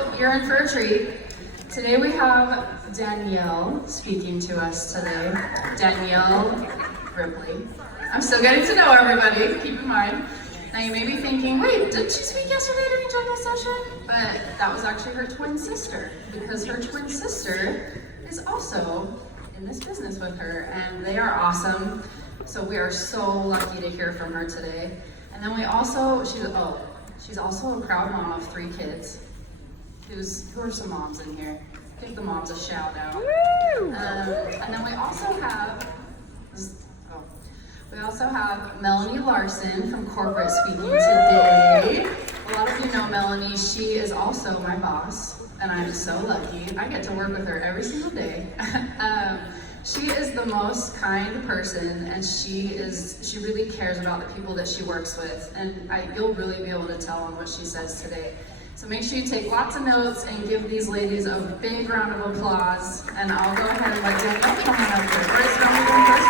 So you're in for a treat. Today we have Danielle speaking to us today. Danielle Ripley. I'm still getting to know everybody, keep in mind. Now you may be thinking, wait, didn't she speak yesterday during general session? But that was actually her twin sister, because her twin sister is also in this business with her, and they are awesome. So we are so lucky to hear from her today. And then we also, she's also a proud mom of 3 kids. Who are some moms in here? Give the moms a shout out. And then we also have Melanie Larson from Corporate speaking today. A lot of you know Melanie. She is also my boss, and I'm so lucky. I get to work with her every single day. She is the most kind person, and she really cares about the people that she works with, and you'll really be able to tell on what she says today. So make sure you take lots of notes and give these ladies a big round of applause, and I'll go ahead and let Danielle come on up here. First round of applause.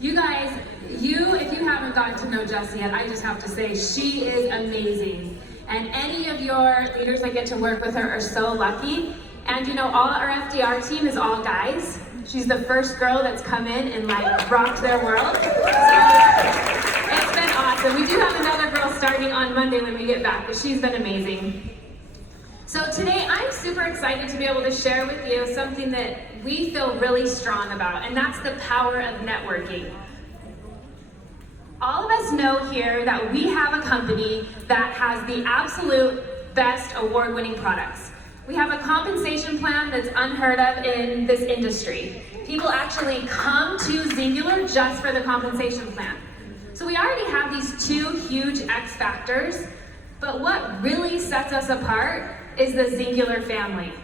You guys, if you haven't gotten to know Jessie yet, I just have to say she is amazing. And any of your leaders that get to work with her are so lucky. And you know, all our FDR team is all guys. She's the first girl that's come in and like rocked their world. So it's been awesome. We do have another girl starting on Monday when we get back, but she's been amazing. So today I'm super excited to be able to share with you something that we feel really strong about, and that's the power of networking. All of us know here that we have a company that has the absolute best award-winning products. We have a compensation plan that's unheard of in this industry. People actually come to Zingular just for the compensation plan. So we already have these 2 huge X factors, but what really sets us apart is the Zingular family.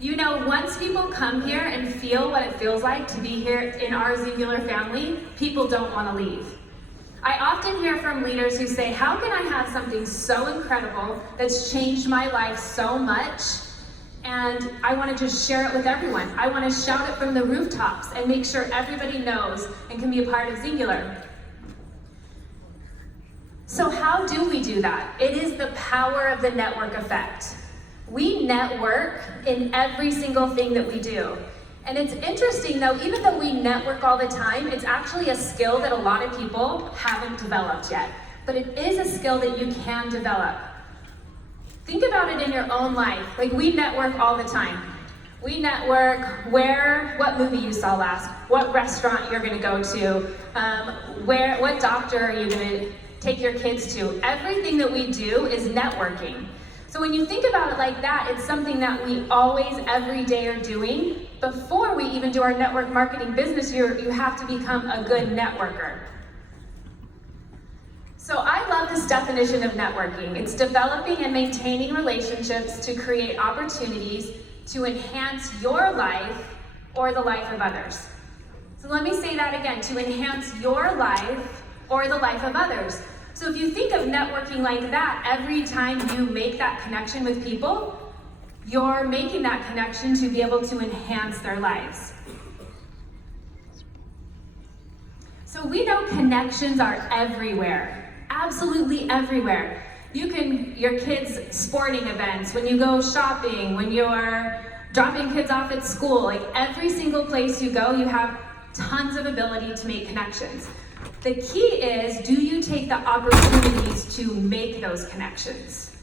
You know, once people come here and feel what it feels like to be here in our Zingular family, people don't want to leave. I often hear from leaders who say, how can I have something so incredible that's changed my life so much, and I want to just share it with everyone. I want to shout it from the rooftops and make sure everybody knows and can be a part of Zingular. So how do we do that? It is the power of the network effect. We network in every single thing that we do. And it's interesting though, even though we network all the time, it's actually a skill that a lot of people haven't developed yet. But it is a skill that you can develop. Think about it in your own life. Like, we network all the time. We network what movie you saw last, what restaurant you're gonna go to, what doctor are you gonna take your kids to. Everything that we do is networking. So when you think about it like that, it's something that we always, every day are doing. Before we even do our network marketing business, you have to become a good networker. So I love this definition of networking. It's developing and maintaining relationships to create opportunities to enhance your life or the life of others. So let me say that again, to enhance your life or the life of others. So if you think of networking like that, every time you make that connection with people, you're making that connection to be able to enhance their lives. So we know connections are everywhere, absolutely everywhere. Your kids' sporting events, when you go shopping, when you're dropping kids off at school, like every single place you go, you have tons of ability to make connections. The key is, do you take the opportunities to make those connections?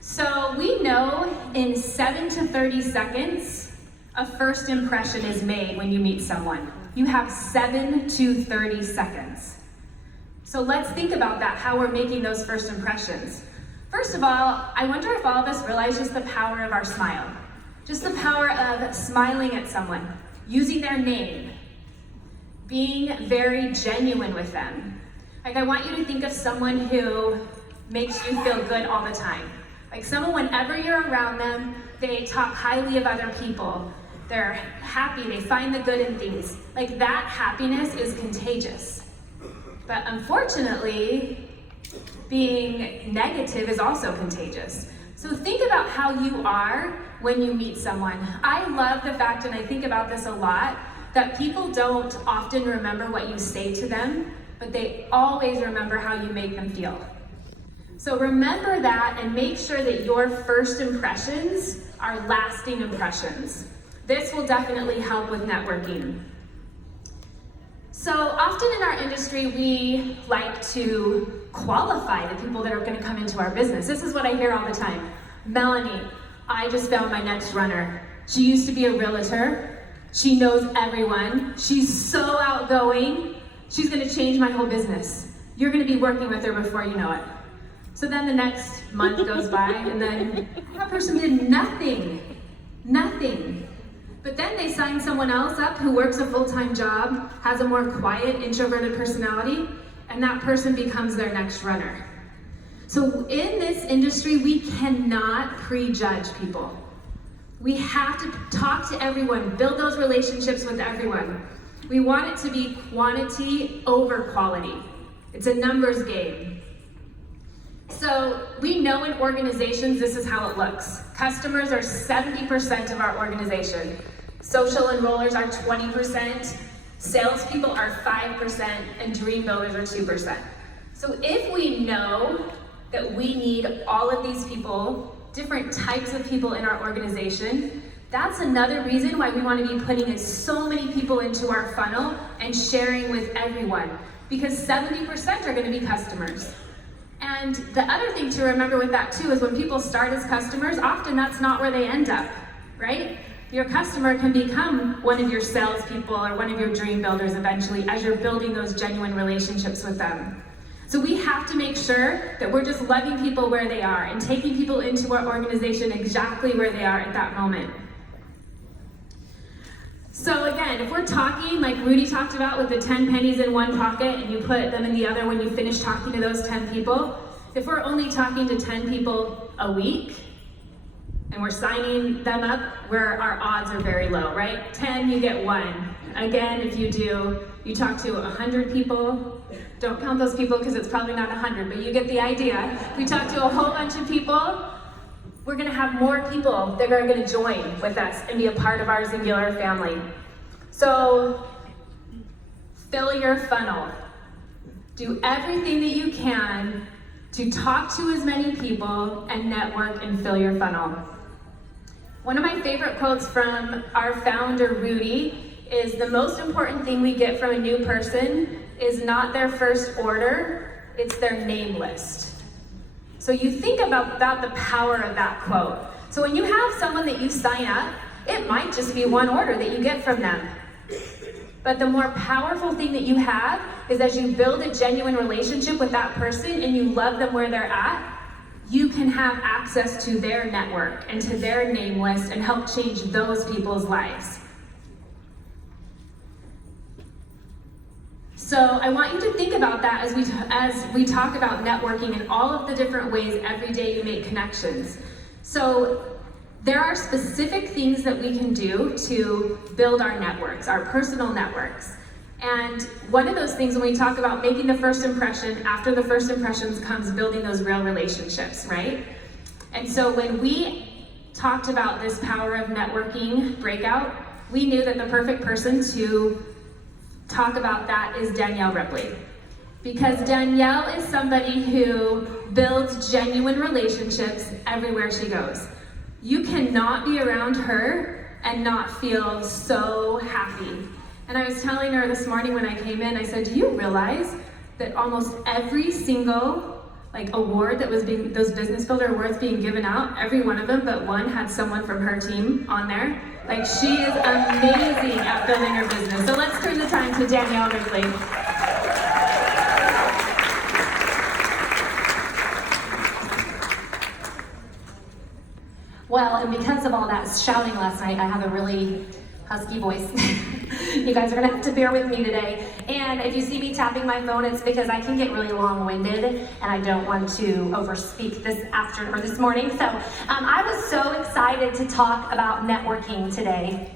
So we know in 7 to 30 seconds, a first impression is made when you meet someone. You have 7 to 30 seconds. So let's think about that, how we're making those first impressions. First of all, I wonder if all of us realize just the power of our smile. Just the power of smiling at someone, using their name, being very genuine with them. Like, I want you to think of someone who makes you feel good all the time. Like someone, whenever you're around them, they talk highly of other people. They're happy, they find the good in things. Like, that happiness is contagious. But unfortunately, being negative is also contagious. So think about how you are when you meet someone. I love the fact, and I think about this a lot, that people don't often remember what you say to them, but they always remember how you make them feel. So remember that and make sure that your first impressions are lasting impressions. This will definitely help with networking. So often in our industry, we like to qualify the people that are going to come into our business. This is what I hear all the time. Melanie, I just found my next runner. She used to be a realtor. She knows everyone. She's so outgoing. She's going to change my whole business. You're going to be working with her before you know it. So then the next month goes by, and then that person did nothing. Nothing. But then they sign someone else up who works a full-time job, has a more quiet, introverted personality, and that person becomes their next runner. So in this industry, we cannot prejudge people. We have to talk to everyone, build those relationships with everyone. We want it to be quantity over quality. It's a numbers game. So we know in organizations, this is how it looks. Customers are 70% of our organization. Social enrollers are 20%, salespeople are 5%, and dream builders are 2%. So if we know that we need all of these people, different types of people in our organization, that's another reason why we want to be putting in so many people into our funnel and sharing with everyone, because 70% are going to be customers. And the other thing to remember with that too is when people start as customers, often that's not where they end up, right? Your customer can become one of your salespeople or one of your dream builders eventually as you're building those genuine relationships with them. So we have to make sure that we're just loving people where they are and taking people into our organization exactly where they are at that moment. So again, if we're talking like Rudy talked about with the 10 pennies in one pocket and you put them in the other when you finish talking to those 10 people, if we're only talking to 10 people a week and we're signing them up, where our odds are very low, right? 10, you get 1. Again, if you talk to 100 people, don't count those people because it's probably not 100, but you get the idea. If we talk to a whole bunch of people, we're going to have more people that are going to join with us and be a part of our singular family. So fill your funnel. Do everything that you can to talk to as many people and network and fill your funnel. One of my favorite quotes from our founder, Rudy, is the most important thing we get from a new person is not their first order, it's their name list. So you think about the power of that quote. So when you have someone that you sign up, it might just be one order that you get from them. But the more powerful thing that you have is as you build a genuine relationship with that person and you love them where they're at, you can have access to their network and to their name list and help change those people's lives. So I want you to think about that as we talk about networking and all of the different ways every day you make connections. So there are specific things that we can do to build our networks, our personal networks. And one of those things when we talk about making the first impression, after the first impressions comes building those real relationships, right? And so when we talked about this power of networking breakout, we knew that the perfect person to talk about that is Danielle Ripley. Because Danielle is somebody who builds genuine relationships everywhere she goes. You cannot be around her and not feel so happy. And I was telling her this morning when I came in, I said, do you realize that almost every single award that was those business builder awards being given out, every one of them but one had someone from her team on there? She is amazing at building her business. So let's turn the time to Danielle Ripley. Well, and because of all that shouting last night, I have a really husky voice. You guys are gonna have to bear with me today. And if you see me tapping my phone, it's because I can get really long-winded and I don't want to overspeak this morning. So I was so excited to talk about networking today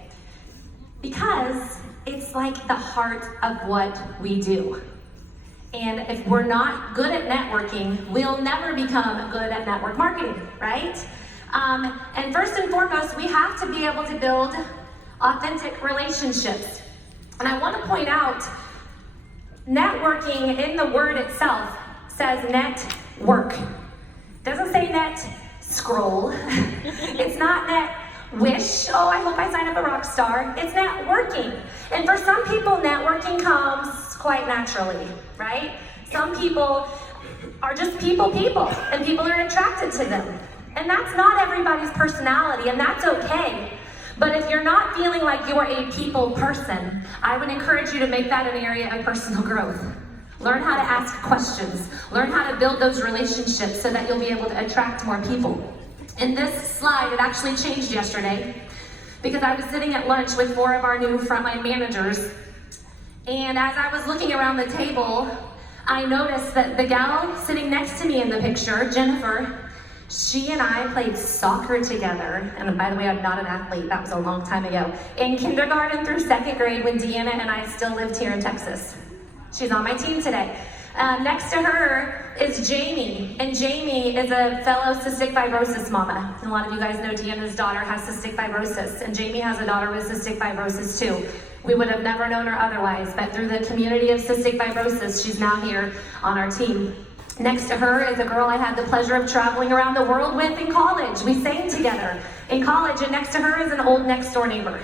because it's like the heart of what we do. And if we're not good at networking, we'll never become good at network marketing, right? And first and foremost, we have to be able to build authentic relationships. And I want to point out Networking in the word itself says net work. Doesn't say net scroll. It's not net wish, oh, I hope I sign up a rock star. It's networking. And for some people, networking comes quite naturally, right? Some people are just people, and people are attracted to them. And that's not everybody's personality, and that's okay. But if you're not feeling like you're a people person, I would encourage you to make that an area of personal growth. Learn how to ask questions. Learn how to build those relationships so that you'll be able to attract more people. In this slide, it actually changed yesterday because I was sitting at lunch with 4 of our new frontline managers, and as I was looking around the table, I noticed that the gal sitting next to me in the picture, Jennifer, she and I played soccer together, and by the way, I'm not an athlete, that was a long time ago, in kindergarten through 2nd grade when Deanna and I still lived here in Texas. She's on my team today. Next to her is Jamie, and Jamie is a fellow cystic fibrosis mama. And a lot of you guys know Deanna's daughter has cystic fibrosis, and Jamie has a daughter with cystic fibrosis too. We would have never known her otherwise, but through the community of cystic fibrosis, she's now here on our team. Next to her is a girl I had the pleasure of traveling around the world with in college. We sang together in college, and next to her is an old next door neighbor.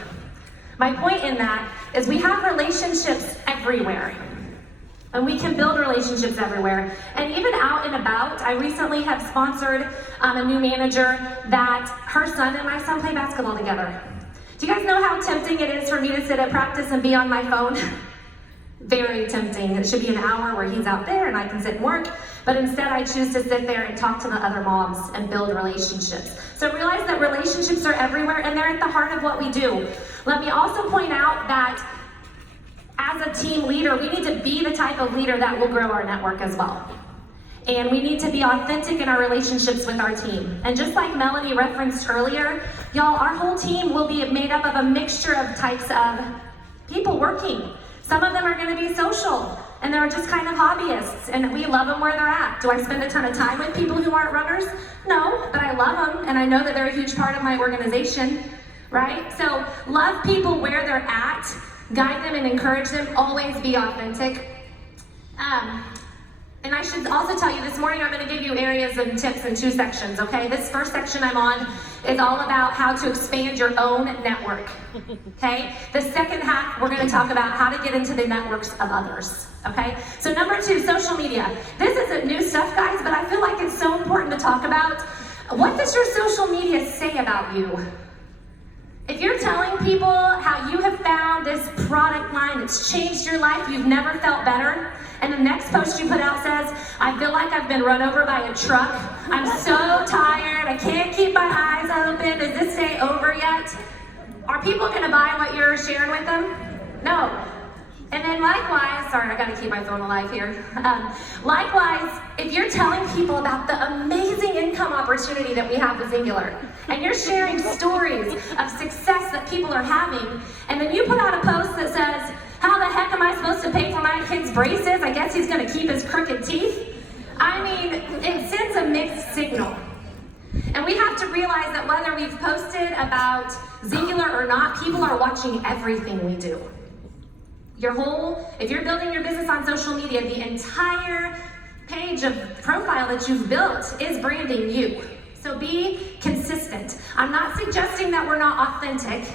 My point in that is we have relationships everywhere. And we can build relationships everywhere. And even out and about, I recently have sponsored a new manager that her son and my son play basketball together. Do you guys know how tempting it is for me to sit at practice and be on my phone? Very tempting. It should be an hour where he's out there and I can sit and work, but instead I choose to sit there and talk to the other moms and build relationships. So realize that relationships are everywhere and they're at the heart of what we do. Let me also point out that as a team leader, we need to be the type of leader that will grow our network as well. And we need to be authentic in our relationships with our team. And just like Melanie referenced earlier, y'all, our whole team will be made up of a mixture of types of people working. Some of them are going to be social, and they're just kind of hobbyists, and we love them where they're at. Do I spend a ton of time with people who aren't runners? No, but I love them, and I know that they're a huge part of my organization, right? So love people where they're at, guide them and encourage them, always be authentic. And I should also tell you, this morning I'm going to give you areas and tips in 2 sections, okay? This first section I'm on is all about how to expand your own network, okay? The second half, we're going to talk about how to get into the networks of others, okay? So number 2, social media. This isn't new stuff, guys, but I feel like it's so important to talk about. What does your social media say about you? If you're telling people how you have found this product line that's changed your life, you've never felt better, and the next post you put out says, I feel like I've been run over by a truck, I'm so tired, I can't keep my eyes open, is this day over yet? Are people gonna buy what you're sharing with them? No. And then likewise, sorry, I gotta keep my phone alive here. Likewise, if you're telling people about the amazing income opportunity that we have with Singular, and you're sharing stories of success that people are having, and then you put out a post that says, how the heck am I supposed to pay for my kid's braces? I guess he's gonna keep his crooked teeth. I mean, it sends a mixed signal. And we have to realize that whether we've posted about Singular or not, people are watching everything we do. If you're building your business on social media, the entire page of profile that you've built is branding you. So be consistent. I'm not suggesting that we're not authentic.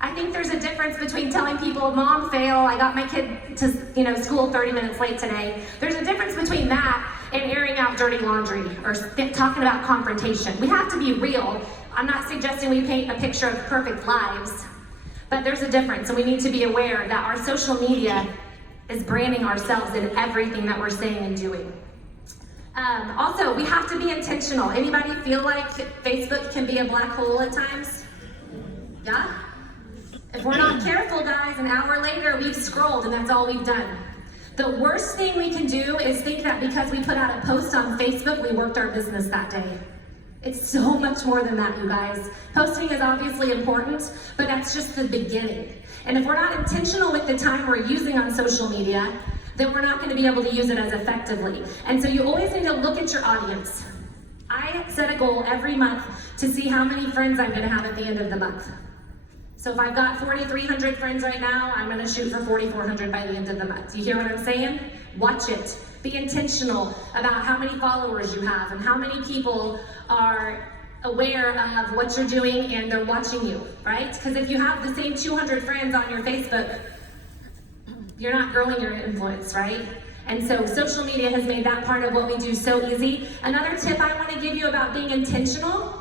I think there's a difference between telling people, Mom, fail, I got my kid to school 30 minutes late today. There's a difference between that and airing out dirty laundry or talking about confrontation. We have to be real. I'm not suggesting we paint a picture of perfect lives, but there's a difference, and we need to be aware that our social media is branding ourselves in everything that we're saying and doing. Also, we have to be intentional. Anybody feel like Facebook can be a black hole at times? Yeah? If we're not careful, guys, an hour later we've scrolled and that's all we've done. The worst thing we can do is think that because we put out a post on Facebook, we worked our business that day. It's so much more than that, you guys. Posting is obviously important, but that's just the beginning. And if we're not intentional with the time we're using on social media, then we're not going to be able to use it as effectively. And so you always need to look at your audience. I set a goal every month to see how many friends I'm going to have at the end of the month. So if I've got 4,300 friends right now, I'm gonna shoot for 4,400 by the end of the month. You hear what I'm saying? Watch it. Be intentional about how many followers you have and how many people are aware of what you're doing and they're watching you, right? Because if you have the same 200 friends on your Facebook, you're not growing your influence, right? And so social media has made that part of what we do so easy. Another tip I want to give you about being intentional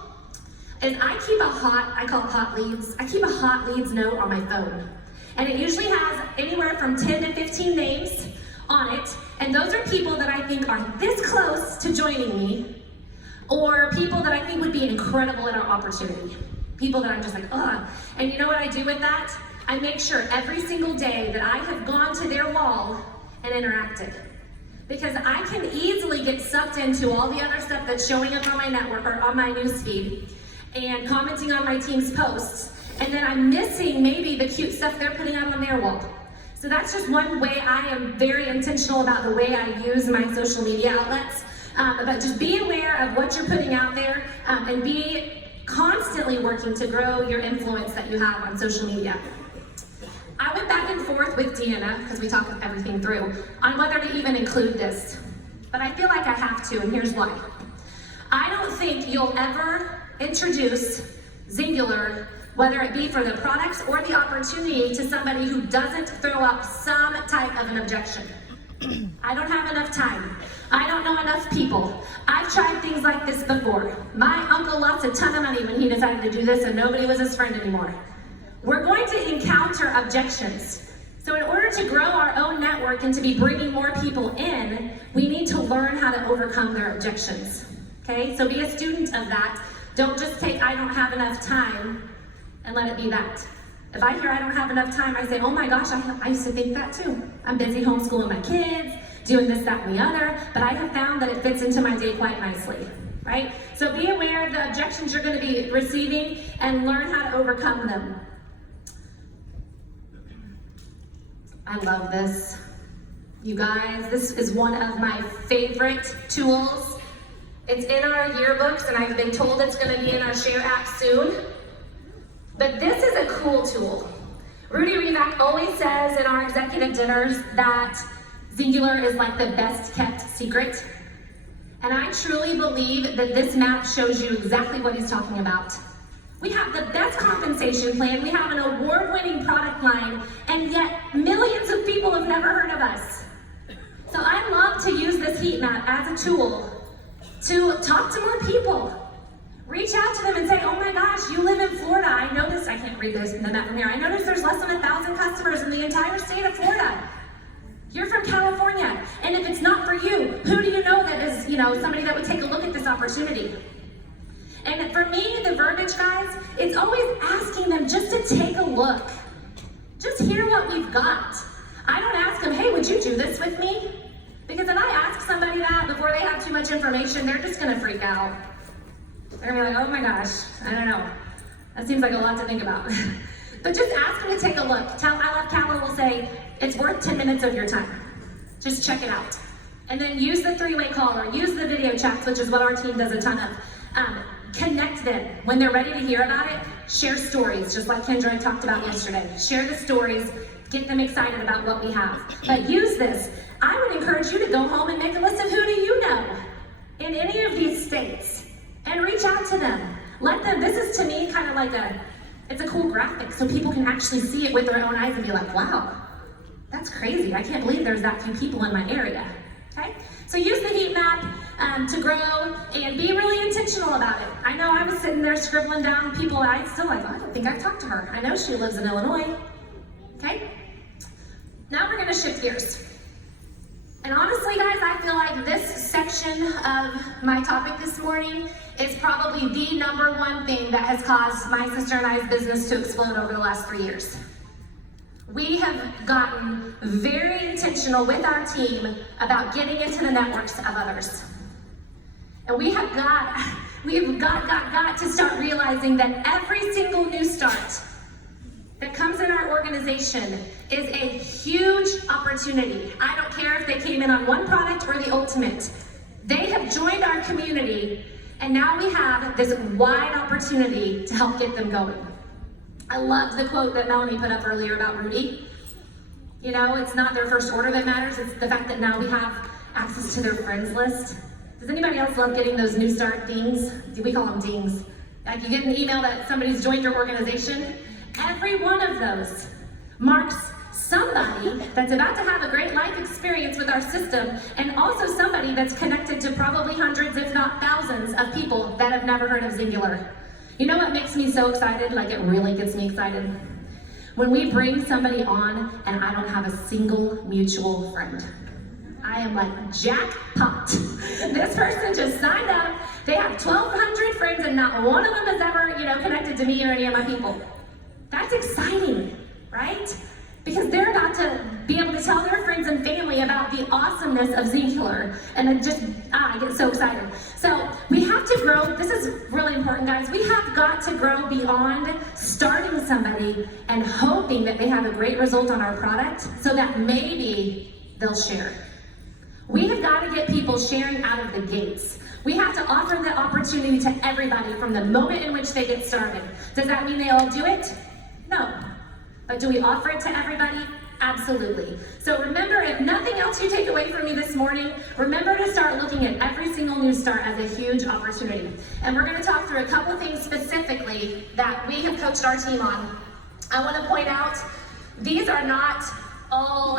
is I keep I call it hot leads. I keep a hot leads note on my phone. And it usually has anywhere from 10 to 15 names on it. And those are people that I think are this close to joining me, or people that I think would be incredible in our opportunity. People that I'm just like, ugh. And you know what I do with that? I make sure every single day that I have gone to their wall and interacted. Because I can easily get sucked into all the other stuff that's showing up on my network or on my newsfeed and commenting on my team's posts, and then I'm missing maybe the cute stuff they're putting out on their wall. So that's just one way I am very intentional about the way I use my social media outlets. But just be aware of what you're putting out there and be constantly working to grow your influence that you have on social media. I went back and forth with Deanna, because we talked everything through, on whether to even include this. But I feel like I have to, and here's why. I don't think you'll ever introduce Singular, whether it be for the products or the opportunity, to somebody who doesn't throw up some type of an objection. I don't have enough time. I don't know enough people. I've tried things like this before. My uncle lost a ton of money when he decided to do this and nobody was his friend anymore. We're going to encounter objections. So in order to grow our own network and to be bringing more people in, we need to learn how to overcome their objections. Okay, so be a student of that. Don't just take, I don't have enough time, and let it be that. If I hear I don't have enough time, I say, oh my gosh, I used to think that too. I'm busy homeschooling my kids, doing this, that, and the other, but I have found that it fits into my day quite nicely, right? So be aware of the objections you're gonna be receiving and learn how to overcome them. I love this. You guys, this is one of my favorite tools. It's in our yearbooks, and I've been told it's gonna be in our Share app soon. But this is a cool tool. Rudy Revac always says in our executive dinners that Singular is like the best kept secret. And I truly believe that this map shows you exactly what he's talking about. We have the best compensation plan, we have an award-winning product line, and yet millions of people have never heard of us. So I love to use this heat map as a tool to talk to more people. Reach out to them and say, oh my gosh, you live in Florida. I noticed, I can't read this in the map from here. I noticed there's less than 1,000 customers in the entire state of Florida. You're from California. And if it's not for you, who do you know that is, somebody that would take a look at this opportunity? And for me, the verbiage, guys, it's always asking them just to take a look. Just hear what we've got. I don't ask them, hey, would you do this with me? Because if I ask somebody that before they have too much information, they're just gonna freak out. They're gonna be like, oh my gosh, I don't know. That seems like a lot to think about. But just ask them to take a look. I love Calla will say, it's worth 10 minutes of your time. Just check it out. And then use the three-way call or use the video chats, which is what our team does a ton of. Connect them. When they're ready to hear about it, share stories, just like Kendra talked about yesterday. Share the stories, get them excited about what we have. But use this. I would encourage you to go home and make a list of who do you know in any of these states and reach out to them. Let them, this is to me kind of like it's a cool graphic so people can actually see it with their own eyes and be like, wow, that's crazy. I can't believe there's that few people in my area, okay? So use the heat map to grow and be really intentional about it. I know I was sitting there scribbling down people I still like, I don't think I've talked to her. I know she lives in Illinois, okay? Now we're gonna shift gears. And honestly, guys, I feel like this section of my topic this morning is probably the number one thing that has caused my sister and I's business to explode over the last 3 years. We have gotten very intentional with our team about getting into the networks of others. And we have got to start realizing that every single new start that comes in our organization is a huge opportunity. I don't care if they came in on one product or the ultimate. They have joined our community, and now we have this wide opportunity to help get them going. I loved the quote that Melanie put up earlier about Rudy. You know, it's not their first order that matters, it's the fact that now we have access to their friends list. Does anybody else love getting those new start dings? We call them dings. Like you get an email that somebody's joined your organization. Every one of those marks somebody that's about to have a great life experience with our system, and also somebody that's connected to probably hundreds, if not thousands, of people that have never heard of Singular. You know what makes me so excited? Like it really gets me excited? When we bring somebody on and I don't have a single mutual friend. I am like, jackpot. This person just signed up. They have 1,200 friends and not one of them has ever, connected to me or any of my people. That's exciting, right? Because they're about to be able to tell their friends and family about the awesomeness of Singular. And I get so excited. So we have to grow. This is really important, guys. We have got to grow beyond starting somebody and hoping that they have a great result on our product so that maybe they'll share. We have got to get people sharing out of the gates. We have to offer the opportunity to everybody from the moment in which they get started. Does that mean they all do it? No. But do we offer it to everybody? Absolutely. So remember, if nothing else you take away from me this morning, remember to start looking at every single new start as a huge opportunity. And we're going to talk through a couple things specifically that we have coached our team on. I want to point out, these are not all,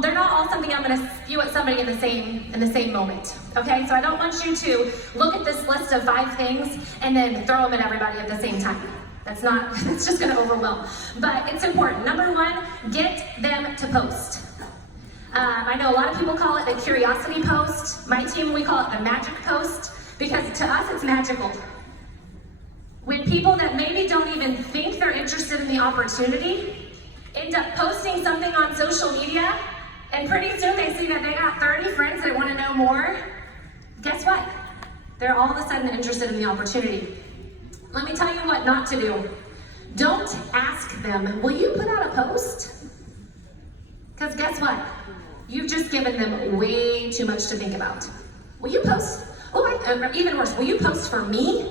they're not all something I'm going to spew at somebody in the same moment. Okay, so I don't want you to look at this list of 5 things and then throw them at everybody at the same time. That's just going to overwhelm. But it's important. Number 1, get them to post. I know a lot of people call it the curiosity post. My team, we call it the magic post because to us it's magical. When people that maybe don't even think they're interested in the opportunity end up posting something on social media, and pretty soon they see that they got 30 friends that want to know more. Guess what? They're all of a sudden interested in the opportunity. Let me tell you what not to do. Don't ask them, will you put out a post? Because guess what? You've just given them way too much to think about. Will you post? Even worse, will you post for me?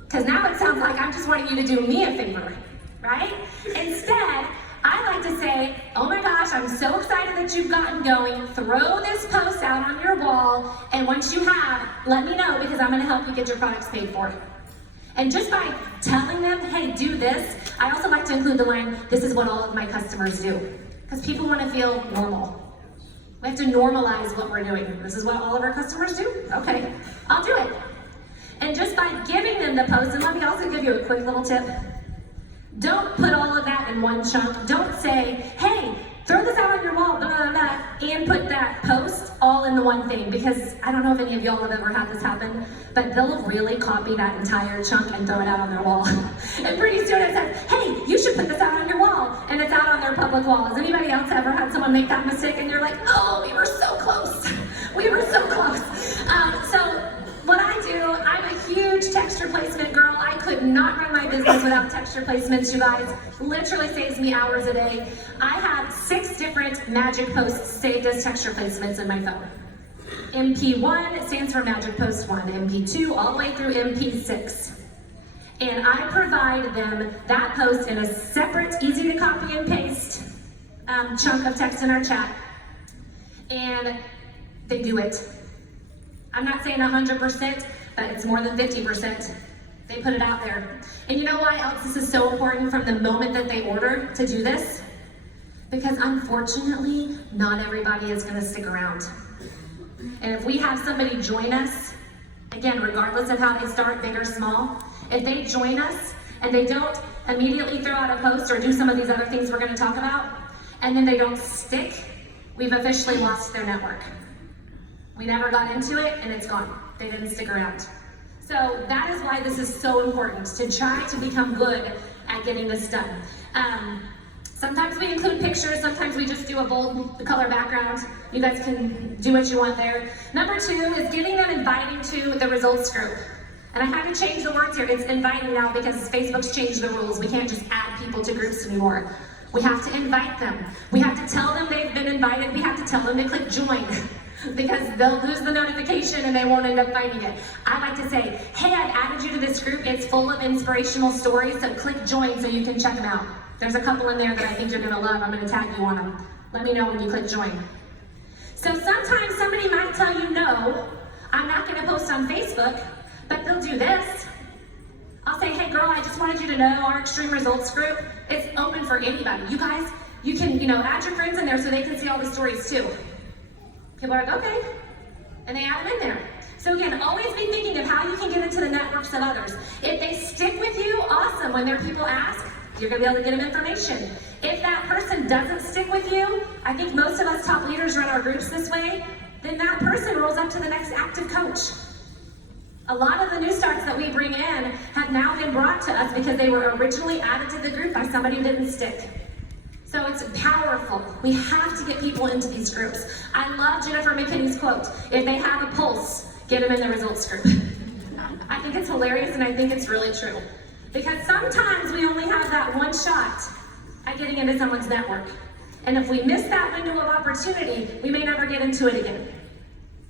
Because now it sounds like I'm just wanting you to do me a favor, right? Instead, I like to say, oh my gosh, I'm so excited that you've gotten going. Throw this post out on your wall, and once you have, let me know because I'm going to help you get your products paid for. And just by telling them, hey, do this, I also like to include the line, this is what all of my customers do. Because people want to feel normal. We have to normalize what we're doing. This is what all of our customers do? Okay, I'll do it. And just by giving them the post, and let me also give you a quick little tip. Don't put all of that in one chunk. Don't say, hey, throw this out on your wall, blah, blah, blah, and put that post all in the one thing, because I don't know if any of y'all have ever had this happen, but they'll really copy that entire chunk and throw it out on their wall. And pretty soon it says, hey, you should put this out on your wall, and it's out on their public wall. Has anybody else ever had someone make that mistake and you're like, oh, we were so close. We were so close. So what I do, I'm a huge texture placement girl. I could not run my business without texture placements, you guys. Literally saves me hours a day. I have 6 different magic posts saved as texture placements in my phone. MP1 stands for Magic Post 1, MP2 all the way through MP6. And I provide them that post in a separate, easy to copy and paste chunk of text in our chat. And they do it. I'm not saying 100%, but it's more than 50%. They put it out there. And you know why else this is so important from the moment that they order to do this? Because unfortunately, not everybody is going to stick around. And if we have somebody join us, again, regardless of how they start, big or small, if they join us and they don't immediately throw out a post or do some of these other things we're going to talk about, and then they don't stick, we've officially lost their network. We never got into it and it's gone. They didn't stick around. So that is why this is so important, to try to become good at getting this done. Sometimes we include pictures, sometimes we just do a bold color background. You guys can do what you want there. Number 2 is giving them inviting to the results group. And I had to change the words here. It's inviting now because Facebook's changed the rules. We can't just add people to groups anymore. We have to invite them. We have to tell them they've been invited. We have to tell them to click join. because they'll lose the notification and they won't end up finding it. I like to say, hey, I've added you to this group. It's full of inspirational stories, so click join so you can check them out. There's a couple in there that I think you're gonna love. I'm gonna tag you on them. Let me know when you click join. So sometimes somebody might tell you, no, I'm not gonna post on Facebook, but they'll do this. I'll say, hey girl, I just wanted you to know our Extreme Results group, it's open for anybody. You guys, you can, add your friends in there so they can see all the stories too. People are like, okay. And they add them in there. So again, always be thinking of how you can get into the networks of others. If they stick with you, awesome. When their people ask, you're gonna be able to get them information. If that person doesn't stick with you, I think most of us top leaders run our groups this way, then that person rolls up to the next active coach. A lot of the new starts that we bring in have now been brought to us because they were originally added to the group by somebody who didn't stick. So it's powerful. We have to get people into these groups. I love Jennifer McKinney's quote, if they have a pulse, get them in the results group. I think it's hilarious and I think it's really true. Because sometimes we only have that one shot at getting into someone's network. And if we miss that window of opportunity, we may never get into it again.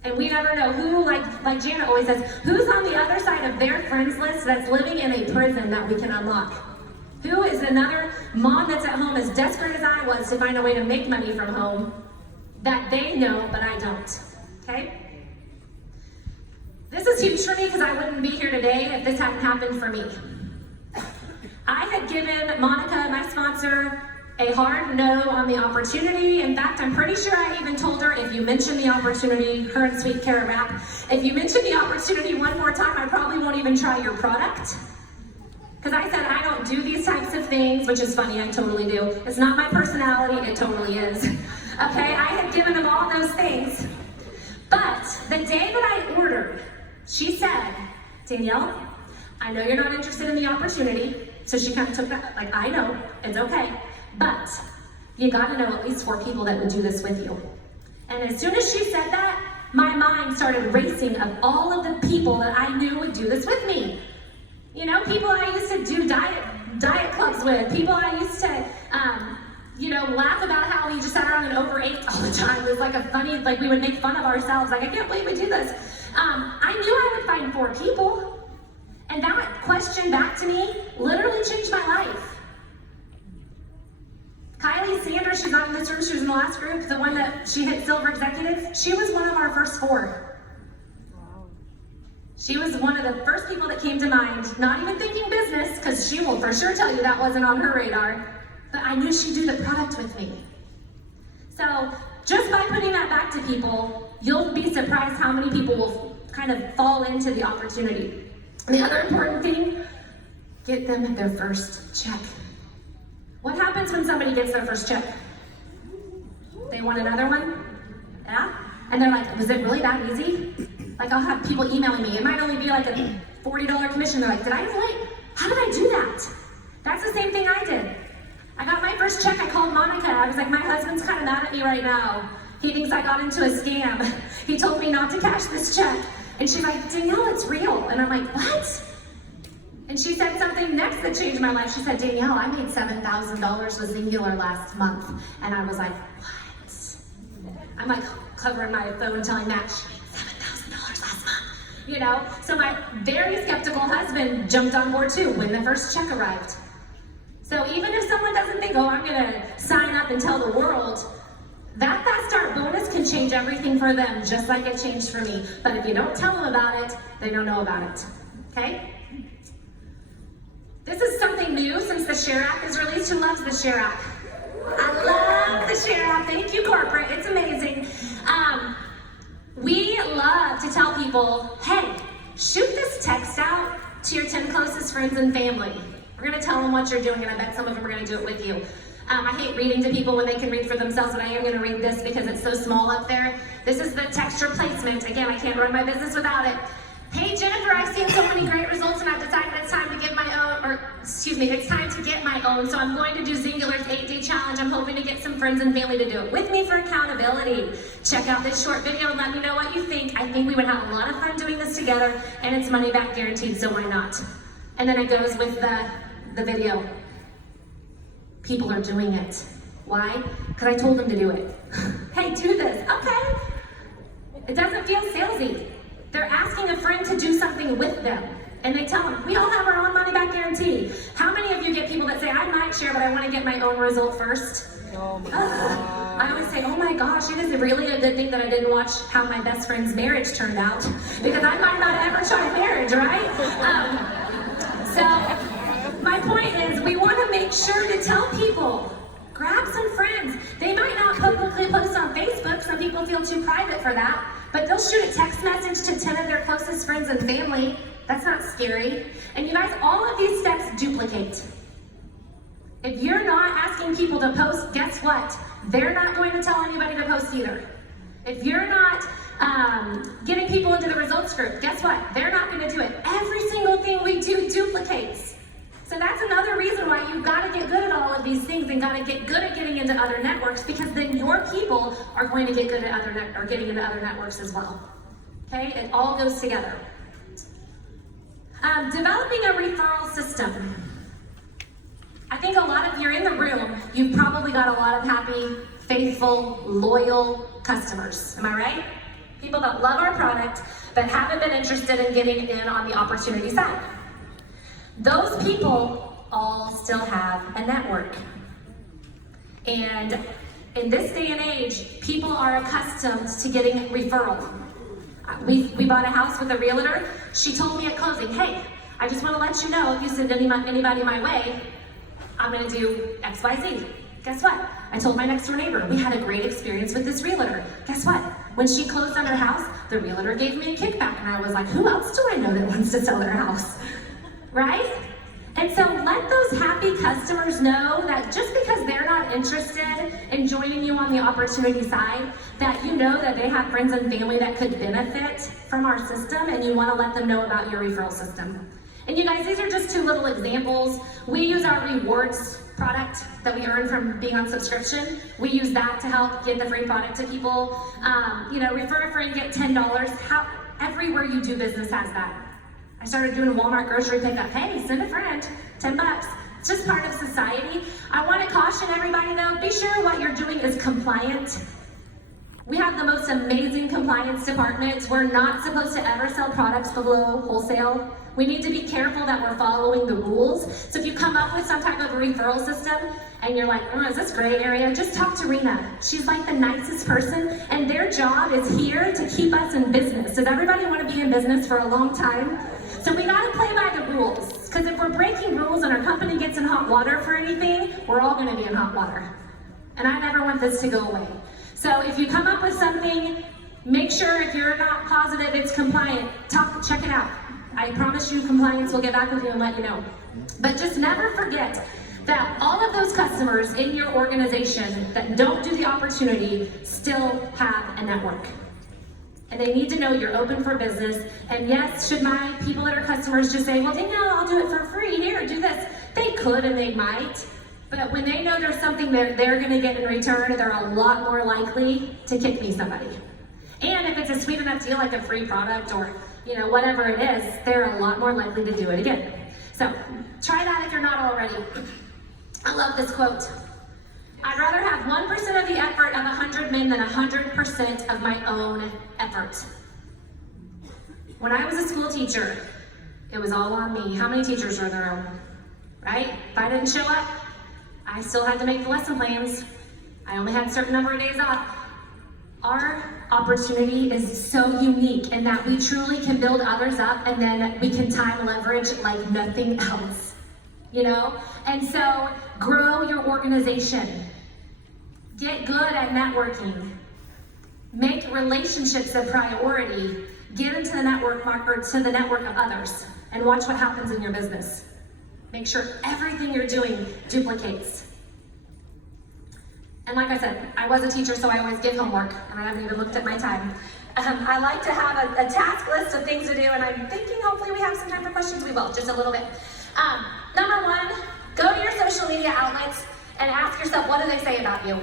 And we never know who, like Janet always says, who's on the other side of their friends list that's living in a prison that we can unlock? Who is another mom that's at home as desperate as I was to find a way to make money from home that they know, but I don't, okay? This is huge for me because I wouldn't be here today if this hadn't happened for me. I had given Monica, my sponsor, a hard no on the opportunity. In fact, I'm pretty sure I even told her, if you mention the opportunity, her and Sweet Carrot Wrap, if you mention the opportunity one more time, I probably won't even try your product. Because I said, I don't do these types of things, which is funny, I totally do. It's not my personality, it totally is. Okay, I had given them all those things. But the day that I ordered, she said, Danielle, I know you're not interested in the opportunity, so she kind of took that, like, I know, it's okay. But you gotta know at least 4 people that would do this with you. And as soon as she said that, my mind started racing of all of the people that I knew would do this with me. People I used to do diet clubs with, people I used to, laugh about how we just sat around and overate all the time. It was like a funny, like we would make fun of ourselves. Like, I can't believe we do this. I knew I would find 4 people. And that question back to me literally changed my life. Kylie Sanders, she's not in this room, she was in the last group, the one that she hit Silver Executive, she was one of our first 4. She was one of the first people that came to mind, not even thinking business, because she will for sure tell you that wasn't on her radar, but I knew she'd do the product with me. So just by putting that back to people, you'll be surprised how many people will kind of fall into the opportunity. And the other important thing, get them their first check. What happens when somebody gets their first check? They want another one? Yeah? And they're like, was it really that easy? Like, I'll have people emailing me. It might only be like a $40 commission. They're like, how did I do that? That's the same thing I did. I got my first check. I called Monica. I was like, my husband's kind of mad at me right now. He thinks I got into a scam. He told me not to cash this check. And she's like, Danielle, it's real. And I'm like, what? And she said something next that changed my life. She said, Danielle, I made $7,000 with Singular last month. And I was like, what? I'm like covering my phone telling Matt, she made $7,000 last month. So my very skeptical husband jumped on board too when the first check arrived. So even if someone doesn't think, oh, I'm gonna sign up and tell the world, that fast start bonus can change everything for them, just like it changed for me. But if you don't tell them about it, they don't know about it, okay? This is something new since the Share app is released. Who loves the Share app? I love the Share app. Thank you, corporate. It's amazing. We love to tell people, hey, shoot this text out to your 10 closest friends and family. We're going to tell them what you're doing, and I bet some of them are going to do it with you. I hate reading to people when they can read for themselves, but I am going to read this because it's so small up there. This is the text replacement. Again, I can't run my business without it. Hey Jennifer, I've seen so many great results and I've decided it's time to get my own, it's time to get my own. So I'm going to do Singular's 8-day challenge. I'm hoping to get some friends and family to do it with me for accountability. Check out this short video and let me know what you think. I think we would have a lot of fun doing this together, and it's money back guaranteed, so why not? And then it goes with the video. People are doing it. Why? Because I told them to do it. Hey, do this. Okay. It doesn't feel salesy. They're asking a friend to do something with them. And they tell them, we all have our own money back guarantee. How many of you get people that say, I might share, but I want to get my own result first? Oh my God. I always say, oh my gosh, it is really a good thing that I didn't watch how my best friend's marriage turned out, because I might not ever try marriage, right? So my point is, we want to make sure to tell people, grab some friends. They might not publicly post on Facebook. Some people feel too private for that, but they'll shoot a text message to 10 of their closest friends and family. That's not scary. And you guys, all of these steps duplicate. If you're not asking people to post, guess what? They're not going to tell anybody to post either. If you're not getting people into the results group, guess what? They're not going to do it. Every single thing we do duplicates. So that's another reason why you've got to get good at all of these things and got to get good at getting into other networks, because then your people are going to get good at getting into other networks as well. Okay? It all goes together. Developing a referral system. I think a lot of you are in the room, you've probably got a lot of happy, faithful, loyal customers. Am I right? People that love our product but haven't been interested in getting in on the opportunity side. Those people all still have a network. And in this day and age, people are accustomed to getting referral. We bought a house with a realtor. She told me at closing, hey, I just want to let you know, if you send anybody my way, I'm going to do X, Y, Z. Guess what? I told my next door neighbor, we had a great experience with this realtor. Guess what? When she closed on her house, the realtor gave me a kickback, and I was like, who else do I know that wants to sell their house? Right? And so let those happy customers know that just because they're not interested in joining you on the opportunity side, that you know that they have friends and family that could benefit from our system, and you want to let them know about your referral system. And you guys, these are just two little examples. We use our rewards product that we earn from being on subscription. We use that to help get the free product to people. Refer a friend, get $10. Everywhere you do business has that. I started doing Walmart grocery pickup. Hey, send a friend, $10. It's just part of society. I want to caution everybody though, be sure what you're doing is compliant. We have the most amazing compliance department. We're not supposed to ever sell products below wholesale. We need to be careful that we're following the rules. So if you come up with some type of a referral system and you're like, oh, is this gray area? Just talk to Rena. She's like the nicest person, and their job is here to keep us in business. Does everybody want to be in business for a long time? So we gotta play by the rules, because if we're breaking rules and our company gets in hot water for anything, we're all gonna be in hot water. And I never want this to go away. So if you come up with something, make sure if you're not positive it's compliant, check it out. I promise you compliance will get back with you and let you know. But just never forget that all of those customers in your organization that don't do the opportunity still have a network. And they need to know you're open for business. And yes, should my people that are customers just say, well, Danielle, I'll do it for free, here, do this. They could and they might. But when they know there's something that they're gonna get in return, they're a lot more likely to kick me somebody. And if it's a sweet enough deal, like a free product or whatever it is, they're a lot more likely to do it again. So try that if you're not already. I love this quote. I'd rather have 1% of the effort of 100 men than 100% of my own effort. When I was a school teacher, it was all on me. How many teachers are in the room? Right? If I didn't show up, I still had to make the lesson plans. I only had a certain number of days off. Our opportunity is so unique in that we truly can build others up, and then we can time leverage like nothing else. And so grow your organization. Get good at networking. Make relationships a priority. Get into the network of others and watch what happens in your business. Make sure everything you're doing duplicates. And like I said, I was a teacher, so I always give homework, and I haven't even looked at my time. I like to have a task list of things to do, and I'm thinking hopefully we have some time for questions. We will, just a little bit. Number one, go to your social media outlets and ask yourself, what do they say about you?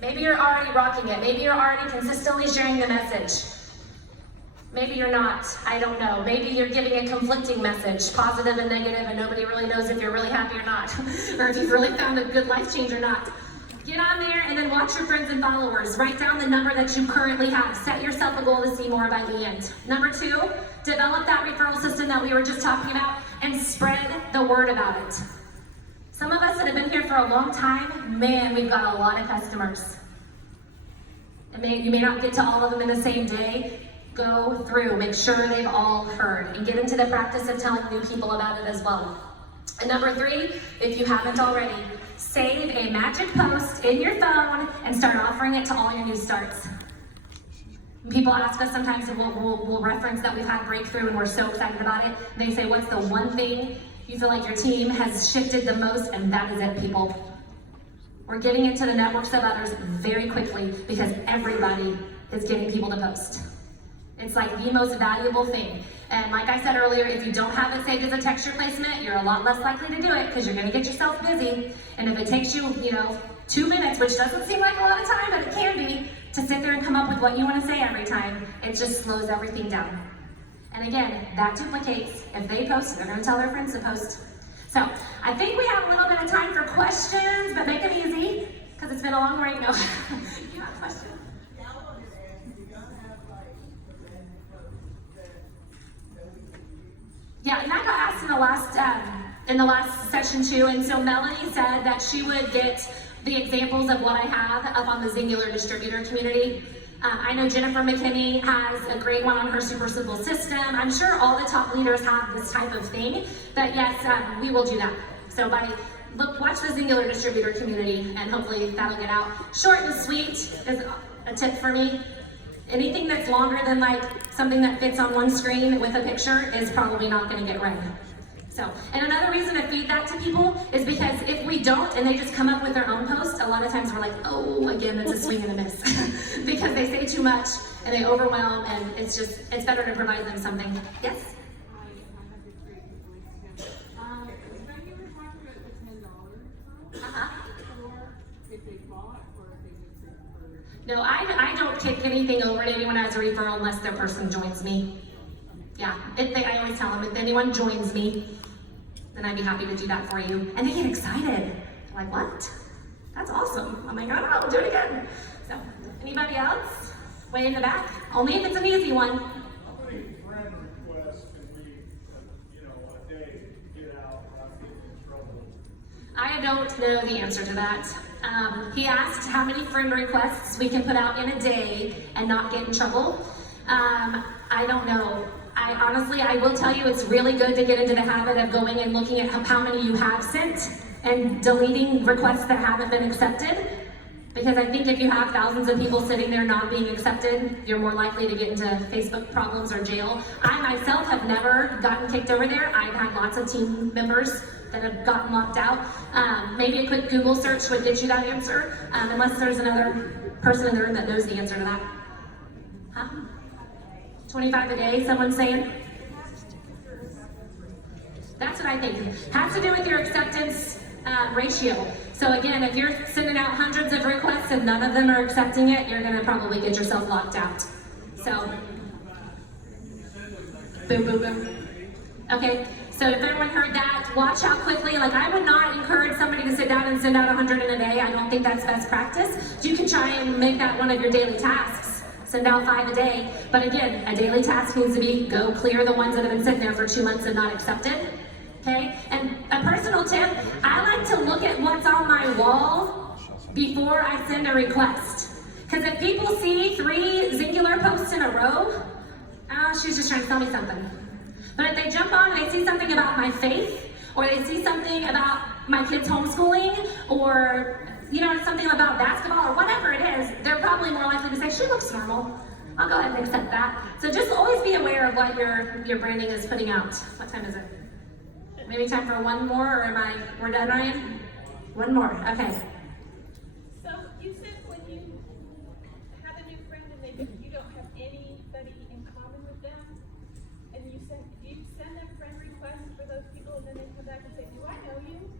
Maybe you're already rocking it. Maybe you're already consistently sharing the message. Maybe you're not, I don't know. Maybe you're giving a conflicting message, positive and negative, and nobody really knows if you're really happy or not, or if you've really found a good life change or not. Get on there and then watch your friends and followers. Write down the number that you currently have. Set yourself a goal to see more by the end. Number 2, develop that referral system that we were just talking about and spread the word about it. Some of us that have been here for a long time, man, we've got a lot of customers. You may not get to all of them in the same day. Go through, make sure they've all heard, and get into the practice of telling new people about it as well. And number 3, if you haven't already, save a magic post in your phone and start offering it to all your new starts. People ask us sometimes, and we'll reference that we've had breakthrough and we're so excited about it. They say, what's the one thing you feel like your team has shifted the most? And that is it, people. We're getting into the networks of others very quickly because everybody is getting people to post. It's like the most valuable thing. And like I said earlier, if you don't have it saved as a text replacement, you're a lot less likely to do it because you're going to get yourself busy. And if it takes you, 2 minutes, which doesn't seem like a lot of time, but it can be, to sit there and come up with what you want to say every time, it just slows everything down. And again, that duplicates. If they post, they're going to tell their friends to post. So I think we have a little bit of time for questions, but make it easy because it's been a long break. No, you have a question? Yeah, and that got asked in the last session too. And so Melanie said that she would get the examples of what I have up on the Singular distributor community. I know Jennifer McKinney has a great one on her super simple system. I'm sure all the top leaders have this type of thing, but yes, we will do that. So watch the Singular distributor community, and hopefully that'll get out. Short and sweet is a tip for me. Anything that's longer than like something that fits on one screen with a picture is probably not going to get read. So, and another reason to feed that to people is because if we don't and they just come up with their own post, a lot of times we're like, oh, again, it's a swing and a miss. Because they say too much and they overwhelm, and it's better to provide them something. Yes? No, I don't kick anything over to anyone as a referral unless their person joins me. Yeah, I always tell them, if anyone joins me, then I'd be happy to do that for you. And they get excited. They're like, what? That's awesome. I'm like, oh no, do it again. So, anybody else? Way in the back? Only if it's an easy one. How many friend requests can we, a day get out without getting in trouble? I don't know the answer to that. He asked how many friend requests we can put out in a day and not get in trouble. I don't know. I will tell you, it's really good to get into the habit of going and looking at how many you have sent and deleting requests that haven't been accepted. Because I think if you have thousands of people sitting there not being accepted, you're more likely to get into Facebook problems or jail. I myself have never gotten kicked over there. I've had lots of team members that have gotten locked out. Maybe a quick Google search would get you that answer, unless there's another person in the room that knows the answer to that. Huh? 25 a day, someone's saying? That's what I think. Has to do with your acceptance ratio. So again, if you're sending out hundreds of requests and none of them are accepting it, you're gonna probably get yourself locked out. So, boom, boom, boom. Okay, so if everyone heard that, watch how quickly, I would not encourage somebody to sit down and send out 100 in a day. I don't think that's best practice. You can try and make that one of your daily tasks. Send out 5 a day. But again, a daily task needs to be go clear the ones that have been sitting there for 2 months and not accepted. Okay? And a personal tip, I like to look at what's on my wall before I send a request. Because if people see 3 Singular posts in a row, she's just trying to tell me something. But if they jump on and they see something about my faith, or they see something about my kids' homeschooling, or something about basketball, or whatever it is, they're probably more likely to say, she looks normal. I'll go ahead and accept that. So just always be aware of what your branding is putting out. What time is it? Maybe time for one more, or we're done, Ryan? One more, okay. So you said when you have a new friend and you don't have anybody in common with them, and do you send them friend requests for those people, and then they come back and say, do I know you?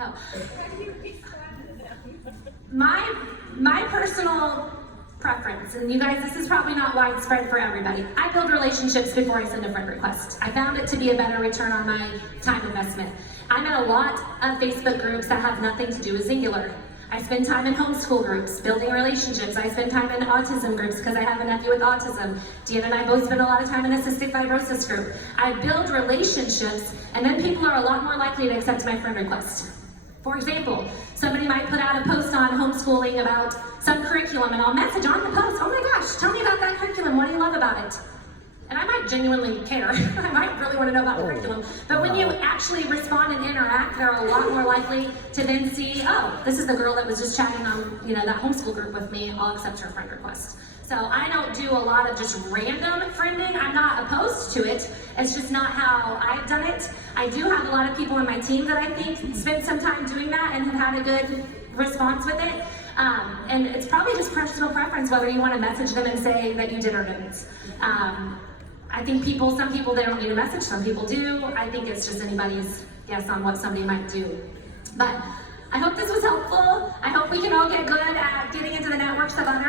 Oh. How do you respond to them? My personal preference, and you guys, this is probably not widespread for everybody. I build relationships before I send a friend request. I found it to be a better return on my time investment. I'm in a lot of Facebook groups that have nothing to do with Singular. I spend time in homeschool groups, building relationships. I spend time in autism groups because I have a nephew with autism. Deanna and I both spend a lot of time in a cystic fibrosis group. I build relationships, and then people are a lot more likely to accept my friend request. For example, somebody might put out a post on homeschooling about some curriculum, and I'll message on the post, oh my gosh, tell me about that curriculum, what do you love about it? And I might genuinely care. I might really want to know about the curriculum. But when you actually respond and interact, they're a lot more likely to then see, oh, this is the girl that was just chatting on, that homeschool group with me. I'll accept her friend request. So I don't do a lot of just random friending. I'm not opposed to it. It's just not how I've done it. I do have a lot of people on my team that I think spend some time doing that and have had a good response with it. And it's probably just personal preference whether you want to message them and say that you did or didn't. I think some people, they don't need a message, some people do. I think it's just anybody's guess on what somebody might do. But I hope this was helpful. I hope we can all get good at getting into the networks of others.